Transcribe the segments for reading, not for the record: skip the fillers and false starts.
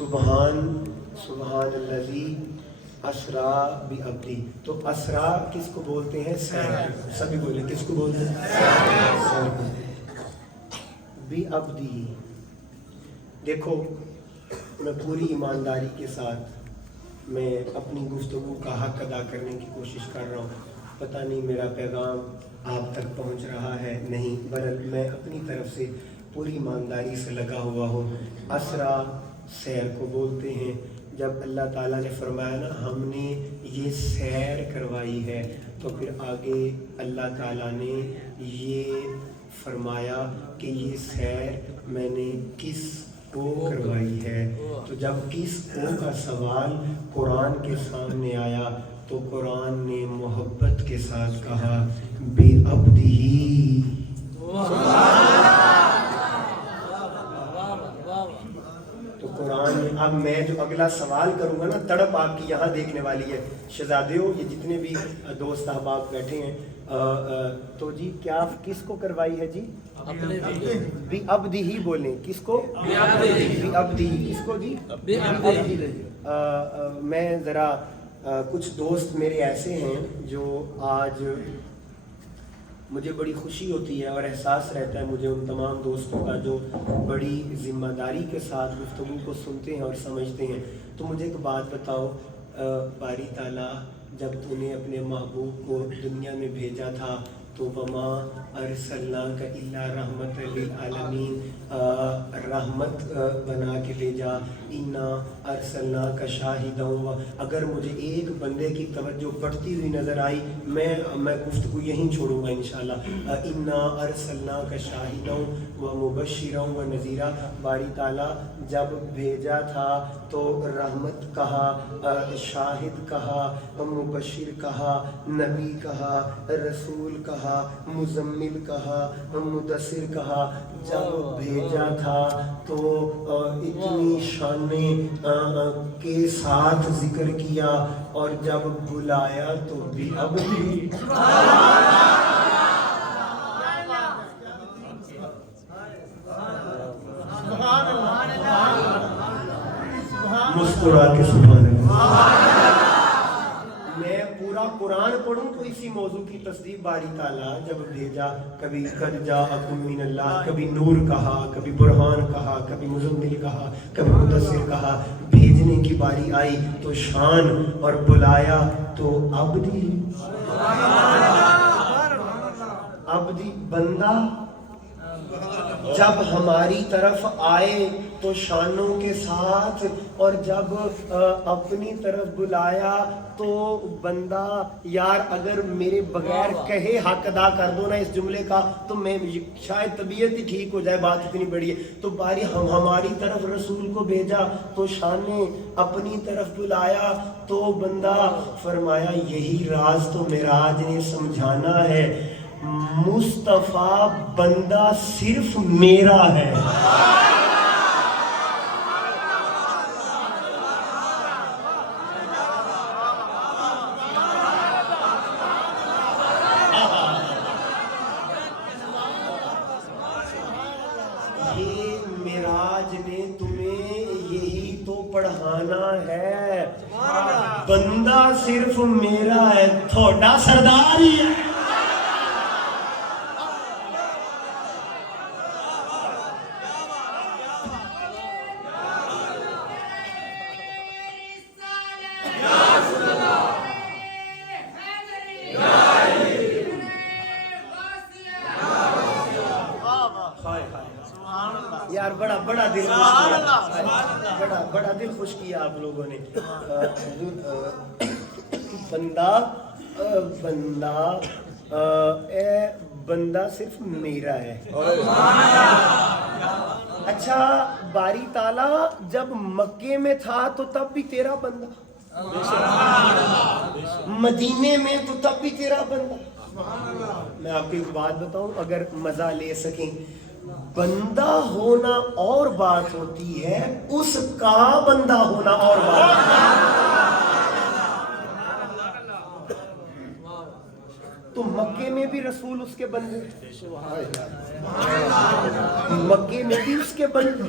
سبحان الذی اسرا بعبدی. تو اسرا کس کو بولتے ہیں؟ سیر. سبھی بولے کس کو بولتے ہیں؟ سیر کو. بعبدی. دیکھو میں پوری ایمانداری کے ساتھ میں اپنی گفتگو کا حق ادا کرنے کی کوشش کر رہا ہوں. پتہ نہیں میرا پیغام آپ تک پہنچ رہا ہے نہیں، بہرحال میں اپنی طرف سے پوری ایمانداری سے لگا ہوا ہوں. اسرا سیر کو بولتے ہیں. جب اللہ تعالیٰ نے فرمایا نا ہم نے یہ سیر کروائی ہے، تو پھر آگے اللہ تعالیٰ نے یہ فرمایا کہ یہ سیر میں نے کس کو کروائی ہے. تو جب کس کو کا سوال قرآن کے سامنے آیا تو قرآن نے محبت کے ساتھ کہا بعبدہ. تو قرآن اب میں جو اگلا سوال کروں گا نا تڑپ آپ کی یہاں دیکھنے والی ہے. شہزادیوں، یہ جتنے بھی دوست احباب بیٹھے ہیں تو جی کیا کس کو کروائی ہے جی؟ بعبدہ ہی بولیں. کس کو؟ بعبدہ. کس کو جی؟ میں ذرا کچھ دوست میرے ایسے ہیں جو آج مجھے بڑی خوشی ہوتی ہے اور احساس رہتا ہے مجھے ان تمام دوستوں کا جو بڑی ذمہ داری کے ساتھ گفتگو کو سنتے ہیں اور سمجھتے ہیں. تو مجھے ایک بات بتاؤ، باری تعالیٰ جب تو نے اپنے محبوب کو دنیا میں بھیجا تھا تو وما ارسلناک الا رحمت للعالمین، رحمت بنا کے بھیجا. انا ارسلناک شاہدا. اگر مجھے ایک بندے کی توجہ بڑھتی ہوئی نظر آئی میں گفتگو یہیں چھوڑوں گا انشاءاللہ. انا ارسلناک شاہدا ومبشرا ونذیرا. باری تعالیٰ جب بھیجا تھا تو رحمت کہا، شاہد کہا، مبشر کہا، نبی کہا، رسول کہا، مزمل کہا، مدثر کہا. جب بھیجا تھا تو اتنی شانیں کے ساتھ ذکر کیا، اور جب بلایا تو بعبدہ. مسکرا کے سبحان اللہ. میں پورا قرآن پڑھوں تو اسی موضوع کی تصدیق باری تعالیٰ جب بھیجا، کبھی قد جاءکم من اللہ، کبھی نور کہا، کبھی برہان کہا، کبھی مزمل کہا، کبھی مدثر کہا. بھیجنے کی باری آئی تو شان، اور بلایا تو عبدی. عبدی بندہ جب ہماری طرف آئے تو شانوں کے ساتھ، اور جب اپنی طرف بلایا تو بندہ. یار اگر میرے بغیر کہے حق ادا کر دو نا اس جملے کا تو میں شاید طبیعت ہی ٹھیک ہو جائے، بات اتنی بڑی ہے. تو باری ہماری طرف رسول کو بھیجا تو شانے، اپنی طرف بلایا تو بندہ. فرمایا یہی راز تو معراج نے سمجھانا ہے، مصطفیٰ بندہ صرف میرا ہے. یہ معراج نے تمہیں یہی تو پڑھانا ہے، بندہ صرف میرا ہے، تھوڑا سردار ہی ہے. یار بڑا دل کیا، بڑا دل خوش کیا آپ لوگوں نے. بندہ صرف میرا ہے. اچھا باری تعالیٰ جب مکے میں تھا تو تب بھی تیرا بندہ، مدینے میں تو تب بھی تیرا بندہ. میں آپ کو ایک بات بتاؤں اگر مزہ لے سکیں، بندہ ہونا اور بات ہوتی ہے، اس کا بندہ ہونا اور بات ہوتی ہے. تو مکے میں بھی رسول اس کے بندے، مکے میں بھی اس کے بندے،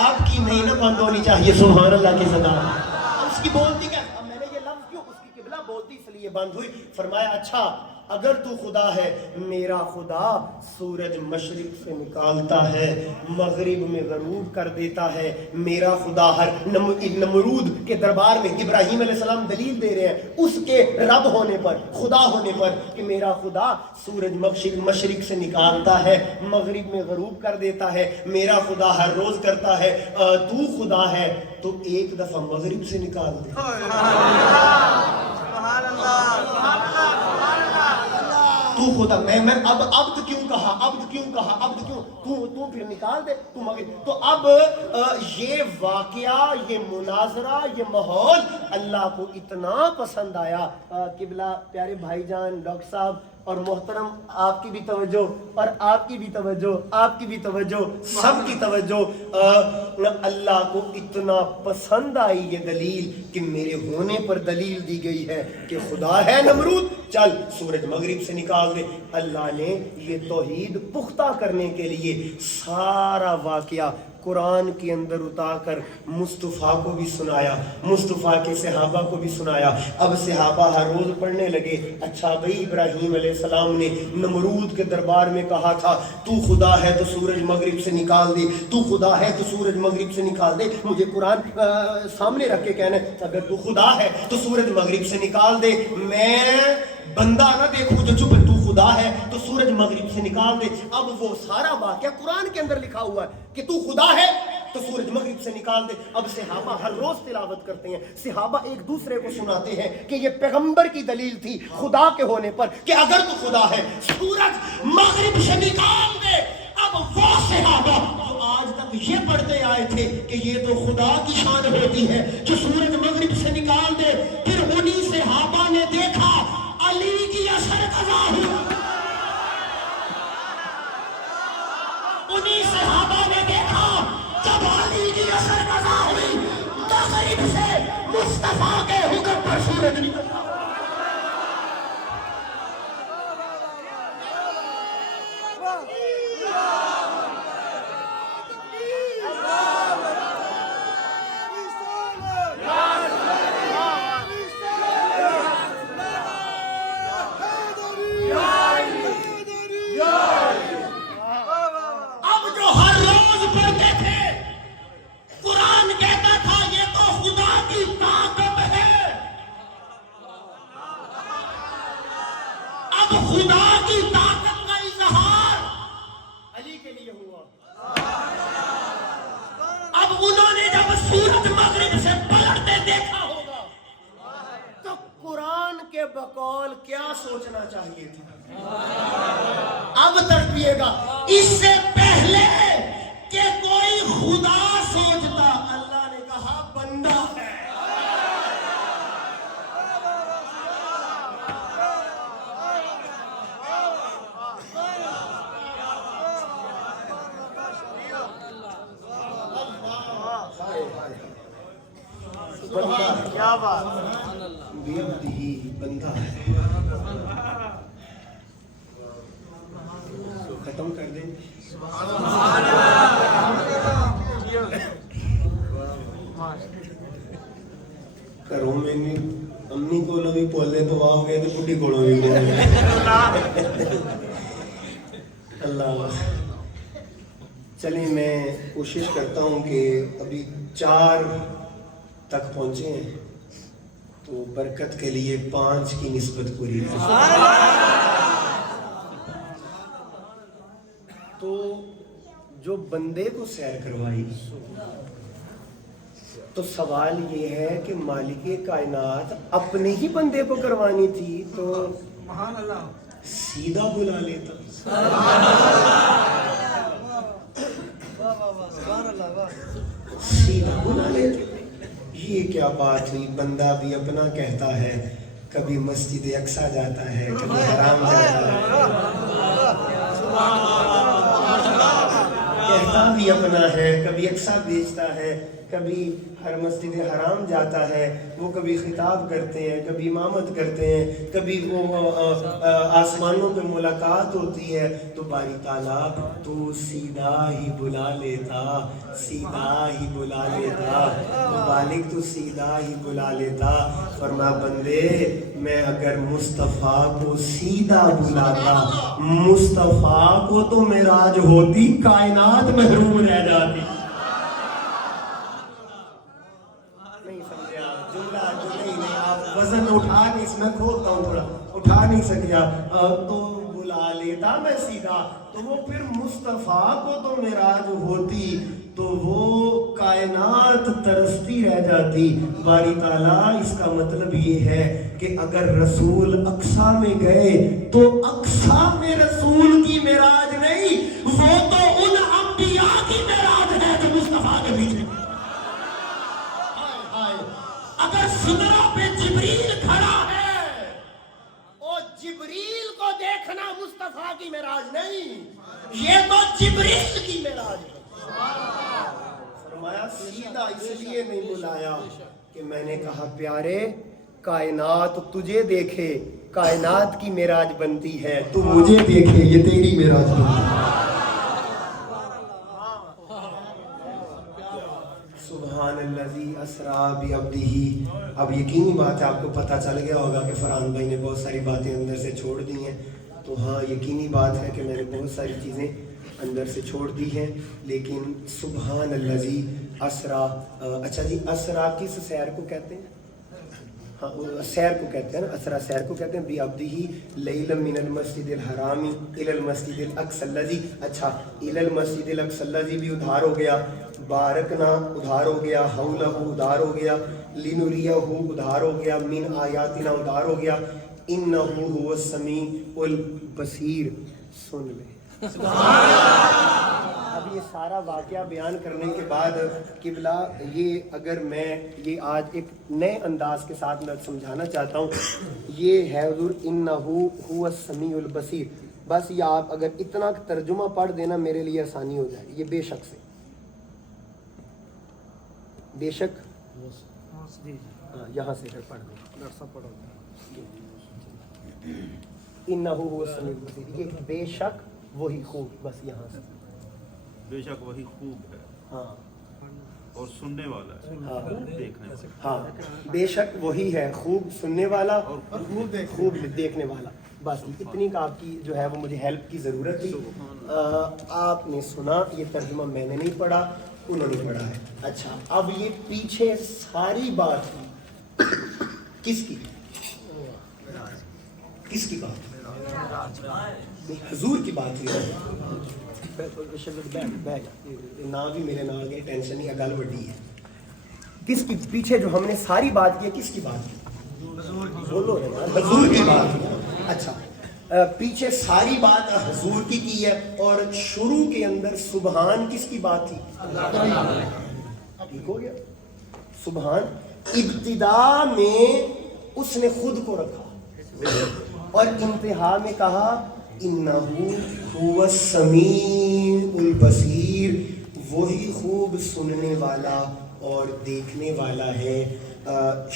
آپ کی نہیں نہ بند ہونی چاہیے سبحان اللہ کی صدا. اس کی بولتی کیا؟ اب میں نے یہ لفظ کیوں، اس کی قبلہ بولتی اس لیے بند ہوئی. فرمایا اچھا اگر تو خدا ہے، میرا خدا سورج مشرق سے نکالتا ہے مغرب میں غروب کر دیتا ہے. میرا خدا ہر نمرود کے دربار میں ابراہیم علیہ السلام دلیل دے رہے ہیں اس کے رب ہونے پر، خدا ہونے پر، کہ میرا خدا سورج مشرق سے نکالتا ہے مغرب میں غروب کر دیتا ہے. میرا خدا ہر روز کرتا ہے. تو خدا ہے تو ایک دفعہ مغرب سے نکال دے. تو خدا میں اب عبد کیوں کہا، عبد کیوں کہا، عبد کیوں، تو پھر نکال دے تو مگر. تو اب یہ واقعہ، یہ مناظرہ، یہ ماحول اللہ کو اتنا پسند آیا. قبلہ پیارے بھائی جان، ڈاکٹر صاحب اور محترم، آپ کی بھی توجہ اور آپ کی بھی توجہ، آپ کی بھی توجہ، سب کی توجہ. اللہ کو اتنا پسند آئی یہ دلیل کہ میرے ہونے پر دلیل دی گئی ہے کہ خدا ہے نمرود، چل سورج مغرب سے نکال دے. اللہ نے یہ توحید پختہ کرنے کے لیے سارا واقعہ قرآن کے اندر اتار کر مصطفیٰ کو بھی سنایا، مصطفیٰ کے صحابہ کو بھی سنایا. اب صحابہ ہر روز پڑھنے لگے. اچھا بھئی ابراہیم علیہ السلام نے نمرود کے دربار میں کہا تھا تو خدا ہے تو سورج مغرب سے نکال دے، تو خدا ہے تو سورج مغرب سے نکال دے. مجھے قرآن سامنے رکھ کے کہنا ہے اگر تو خدا ہے تو سورج مغرب سے نکال دے. میں بندہ نہ دیکھوں جو چپ، تو خدا ہے تو سورج مغرب سے نکال دے. اب وہ سارا واقعہ قرآن کے اندر لکھا ہوا ہے کہ تو خدا ہے تو سورج مغرب سے نکال دے. اب صحابہ ہر روز تلاوت کرتے ہیں، صحابہ ایک دوسرے کو سناتے ہیں کہ یہ پیغمبر کی دلیل تھی خدا کے ہونے پر کہ اگر تو خدا ہے سورج مغرب سے نکال دے. اب وہ صحابہ جو آج تک یہ پڑھتے آئے تھے کہ یہ تو خدا کی شان ہوتی ہے جو سورج مغرب سے نکال دے، پھر انہی صحابہ نے دیکھا علی کی اثر قضا ہوا. انہی صحابہ نے دیکھا جب علی کی اثر قضا ہوئی مغرب سے مصطفیٰ کے حکم پر سورج نکلا. خدا کی طاقت کا اظہار علی کے لیے ہوا. اب انہوں نے جب سورج مغرب سے پلٹتے دیکھا ہوگا تو قرآن کے بقول کیا سوچنا چاہیے تھا. اب تڑپیے گا. اس سے پہلے کہ کوئی خدا سوچتا اللہ نے کہا بندہ ہے. کیا بات بندہ ہے. ختم کر دیں. کروں میں نے امی کو نہ بھی بولے تو واہ گئے تو بڈھی کو بھی بولے. اللہ چلیں میں کوشش کرتا ہوں کہ ابھی 4 تک پہنچے ہیں تو برکت کے لیے 5 کی نسبت پوری ہے. تو جو بندے کو سیر کروائی تو سوال یہ ہے کہ مالک کائنات اپنے ہی بندے کو کروانی تھی تو سیدھا بلا لیتا. سیدھا بلا لیتے. یہ کیا بات ہوئی. بندہ بھی اپنا کہتا ہے، کبھی مسجد اقصیٰ جاتا ہے، کبھی حرام جاتا ہے. کہتا بھی اپنا ہے، کبھی اقصا بیچتا ہے، کبھی ہر مسجد حرام جاتا ہے، وہ کبھی خطاب کرتے ہیں، کبھی امامت کرتے ہیں، کبھی وہ آسمانوں پہ ملاقات ہوتی ہے، تو باری تعالیٰ تو سیدھا ہی بلا لیتا، سیدھا ہی بلا لیتا، مالک تو سیدھا ہی بلا لیتا۔ فرمایا بندے میں اگر مصطفیٰ کو سیدھا بلاتا، مصطفیٰ کو تو معراج ہوتی، کائنات محروم رہ جاتی۔ نہیں سمجھے آپ جملہ جو نہیں آپ وزن اٹھا نہیں، اس میں کھولتا ہوں تھوڑا، اٹھا نہیں سکیا تو بلا لیتا میں سیدھا، تو وہ پھر مصطفیٰ کو تو معراج ہوتی تو وہ کائنات ترستی رہ جاتی۔ باری تعالیٰ اس کا مطلب یہ ہے کہ اگر رسول اقصا میں گئے تو اقصا میں رسول کی معراج نہیں، وہ تو ان انبیاء کی معراج ہے جو مصطفیٰ کے پیچھے۔ اگر سدرہ پہ جبریل کھڑا ہے اور جبریل کو دیکھنا مصطفیٰ کی معراج نہیں، یہ تو جبریل کی معراج ہے۔ فرمایا سیدھا اس لیے نہیں بلایا کہ میں نے کہا پیارے کائنات تجھے دیکھے، کائنات کی معراج بنتی ہے، تو مجھے دیکھے، یہ تیری معراج بنتی ہے۔ سبحان الذی اسری بعبدہ۔ اب یقینی بات ہے آپ کو پتہ چل گیا ہوگا کہ فرحان بھائی نے بہت ساری باتیں اندر سے چھوڑ دی ہیں، تو ہاں یقینی بات ہے کہ میں نے بہت ساری چیزیں اندر سے چھوڑ دی ہیں، لیکن سبحان الذی اسری، اچھا جی اسری کس سیر کو کہتے ہیں؟ ہاں سیر کو کہتے ہیں نا، اسرا سیر کو کہتے ہیں، بعبدہ لیلا من المسجد الحرام الی المسجد الاقصی الذی، اچھا الی المسجد الاقصی الذی بھی ادھار ہو گیا، بارکنا ادھار ہو گیا، حولہ ادھار ہو گیا، لنریہ ادھار ہو گیا، من آیاتنا ادھار ہو گیا، انہ هو السمیع البصیر۔ سن لے اب یہ سارا واقعہ بیان کرنے کے بعد قبلہ، یہ اگر میں یہ آج ایک نئے انداز کے ساتھ میں سمجھانا چاہتا ہوں، یہ ہے حضور انہ هو السمیع البصیر، بس یہ آپ اگر اتنا ترجمہ پڑھ دینا میرے لیے آسانی ہو جائے۔ یہ بے شک سے، بے شک یہاں سے پڑھ دیں، انہ هو السمیع البصیر، یہ بے شک وہی خوب، بس یہاں سے بے شک وہی خوب ہے ہاں اور سننے والا ہے، ہاں دیکھنے والا۔ ہاں بے شک وہی ہے خوب سننے والا اور خوب دیکھنے والا۔ بس اتنی کا آپ کی جو ہے وہ مجھے ہیلپ کی ضرورت تھی۔ آپ نے سنا، یہ ترجمہ میں نے نہیں پڑھا، انہوں نے پڑھا ہے۔ اچھا اب یہ پیچھے ساری بات کس کی؟ کس کی بات؟ حضور کی بات ہوئی۔ نا بھی میرے نال گئے، ٹینشن نہیں، گل بڑی ہے۔ کس کی پیچھے جو ہم نے ساری بات کی، کس کی بات کی؟ بولو یار، حضور کی بات کی۔ اچھا پیچھے ساری بات حضور کی ہے، اور شروع کے اندر سبحان کس کی بات تھی؟ ٹھیک ہو گیا، سبحان ابتدا میں اس نے خود کو رکھا اور انتہا میں کہا انہ هو السمیع البصیر، وہی خوب سننے والا اور دیکھنے والا ہے۔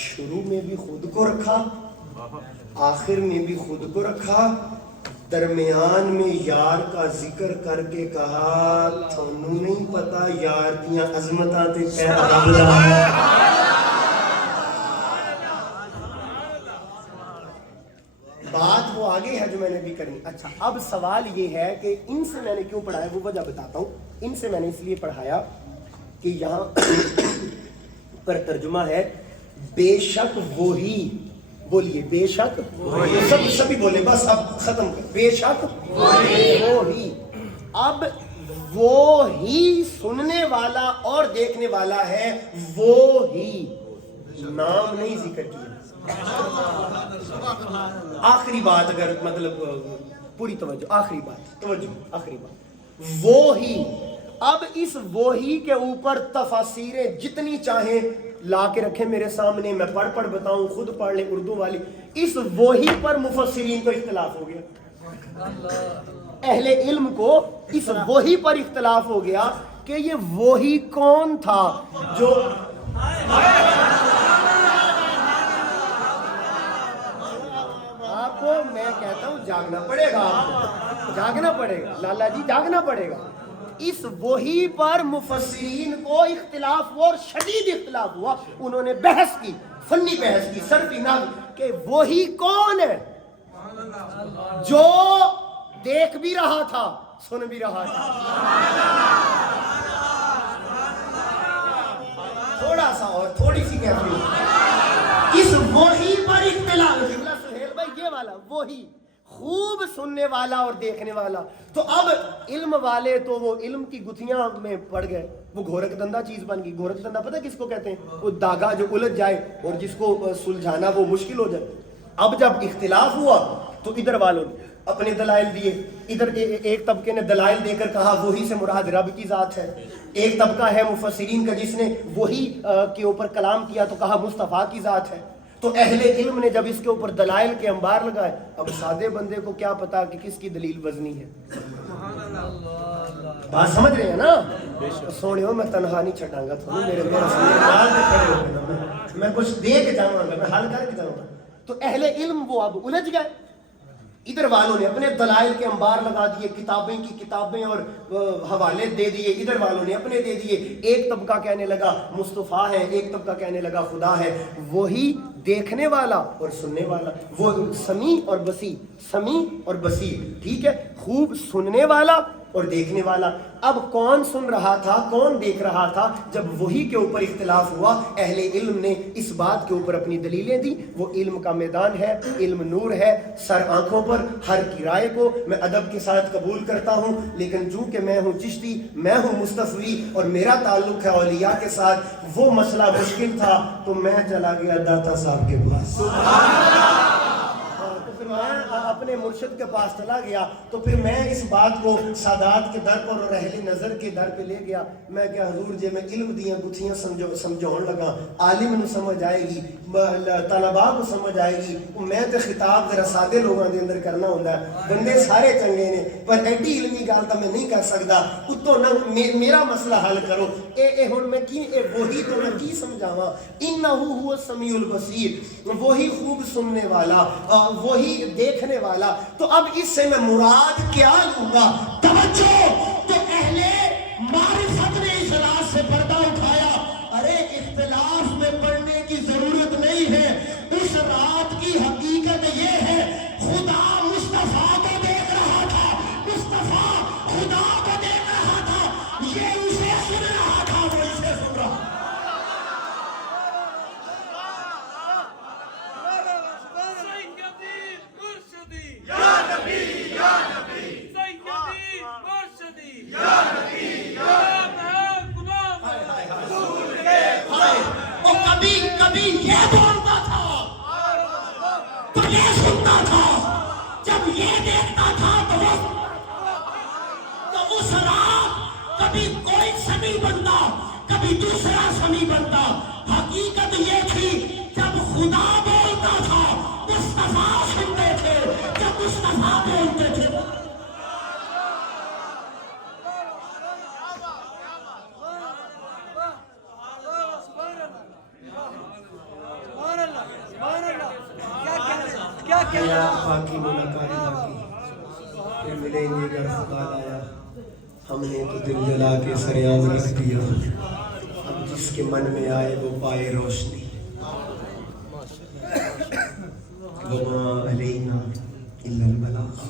شروع میں بھی خود کو رکھا، آخر میں بھی خود کو رکھا، درمیان میں یار کا ذکر کر کے کہا تھانوں نہیں پتا یار دیاں عظمتاں تے پیرا رب دا ہے۔ بات وہ آگے ہے جو میں نے بھی کرنی۔ اچھا اب سوال یہ ہے کہ ان سے میں نے کیوں پڑھایا، وہ وجہ بتاتا ہوں۔ ان سے میں نے اس لیے پڑھایا کہ یہاں پر ترجمہ ہے بے شک وہی، بولیے بے شک وہی، سبھی بولے، بس اب ختم کر، بے شک وہی۔ اب وہی سننے والا اور دیکھنے والا ہے، وہی نام نہیں ذکر کیا۔ آخری بات اگر مطلب پوری توجہ، آخری بات توجہ، آخری بات وہی۔ اب اس وہی کے اوپر تفاسیریں جتنی چاہیں لا کے رکھیں میرے سامنے، میں پڑھ بتاؤں، خود پڑھ لیں اردو والی۔ اس وہی پر مفسرین کو اختلاف ہو گیا۔ اہل علم کو اس وحی پر اختلاف ہو گیا کہ یہ وہی کون تھا جو آپ کو میں کہتا ہوں جاگنا پڑے گا، آپ کو جاگنا پڑے گا لالا جی، جاگنا پڑے گا۔ اس وحی پر مفسرین کو اختلاف ہوا اور شدید اختلاف ہوا، انہوں نے بحث کی، فنی بحث کی، صرفی نحو کہ وہی کون ہے جو دیکھ بھی رہا تھا سن بھی رہا تھا۔ تھوڑا سا اور تھوڑی سی کیفیت، اس وحی پر اختلاف، سہیل بھائی یہ والا وہی خوب سننے والا اور دیکھنے والا۔ تو اب علم والے تو وہ علم کی گتھیاں میں پڑ گئے، وہ گھورک دندہ چیز بن گئی۔ گھورک دندہ پتہ کس کو کہتے ہیں؟ وہ داغا جو الجھ جائے اور جس کو سلجھانا وہ مشکل ہو جائے۔ اب جب اختلاف ہوا تو ادھر والوں نے اپنے دلائل دیے، ادھر ایک طبقے نے دلائل دے کر کہا وہی سے مراد رب کی ذات ہے، ایک طبقہ ہے مفسرین کا جس نے وہی کے اوپر کلام کیا تو کہا مصطفیٰ کی ذات ہے۔ تو اہل علم نے جب اس کے اوپر دلائل کے انبار لگائے، اب سادے بندے کو کیا پتا کہ کس کی دلیل وزنی ہے۔ بات سمجھ رہے ہیں نا؟ سونے ہو میں تنہا نہیں چھٹاں گا، میں کچھ دے کے جاؤں گا، میں حل کر کے جاؤں گا۔ تو اہل علم وہ اب الجھ گئے، ادھر والوں نے اپنے دلائل کے انبار لگا دیے، کتابیں کی کتابیں اور حوالے دے دیے، ادھر والوں نے اپنے دے دیے۔ ایک طبقہ کہنے لگا مصطفیٰ ہے، ایک طبقہ کہنے لگا خدا ہے۔ وہی دیکھنے والا اور سننے والا، وہ سمیع اور بصیر، سمیع اور بصیر، ٹھیک ہے، خوب سننے والا اور دیکھنے والا۔ اب کون سن رہا تھا، کون دیکھ رہا تھا؟ جب وہی کے اوپر اختلاف ہوا، اہل علم نے اس بات کے اوپر اپنی دلیلیں دی۔ وہ علم کا میدان ہے، علم نور ہے، سر آنکھوں پر، ہر کی رائے کو میں ادب کے ساتھ قبول کرتا ہوں، لیکن چونکہ میں ہوں چشتی، میں ہوں مصطفی اور میرا تعلق ہے اولیاء کے ساتھ، وہ مسئلہ مشکل تھا تو میں چلا گیا داتا صاحب کے پاس، میں اپنے مرشد کے پاس چلا گیا۔ تو پھر میں اس بات کو سادات کے در پر اور اہل نظر کے در پہ لے گیا۔ میں کہ حضور جے میں علم دیاں گتھیاں سمجھون لگا، عالم نو سمجھ آئے گی، طلباء کو سمجھ آئے گی، میں تے خطاب ذرا سادے لوگاں دے اندر کرنا ہوندا ہے، بندے سارے چنگے نے پر ایڈی علمی گل تا میں نہیں کر سکدا، اتوں نہ میرا مسئلہ حل کرو۔ اے ہن میں کی اے وہی تو میں کی سمجھاواں؟ انہ هو السمیع البصیر، وہی خوب سننے والا، وہی دیکھنے والا۔ تو اب اس سے میں مراد کیا لوں گا؟ توجہ، تو اہل معرفت نے اس رات سے پردہ اٹھایا، ارے اختلاف میں پڑھنے کی ضرورت نہیں ہے، اس رات کی حقیقت یہ ہے خدا مصطفیٰ کو دیکھ رہا تھا، مصطفیٰ خدا کو دیکھ رہا تھا، یہ اسے سن رہا تھا، وہ اسے سن رہا تھا۔ کبھی یہ بولتا تھا تو یہ سنتا تھا، جب یہ دیکھتا تھا تو اس رات کبھی کوئی سمیع بنتا، کبھی دوسرا سمیع بنتا۔ حقیقت یہ تھی جب خدا بولتا تھا مصطفیٰ سنتے تھے، جب مصطفیٰ بولتے تھے باقی ملاقات باقی، پھر ملیں گے اگر خدا لایا، ہم نے تو دل جلا کے سریاض رکھ دیا، اب جس کے من میں آئے وہ پائے روشنی، وما علینا الا البلاغ۔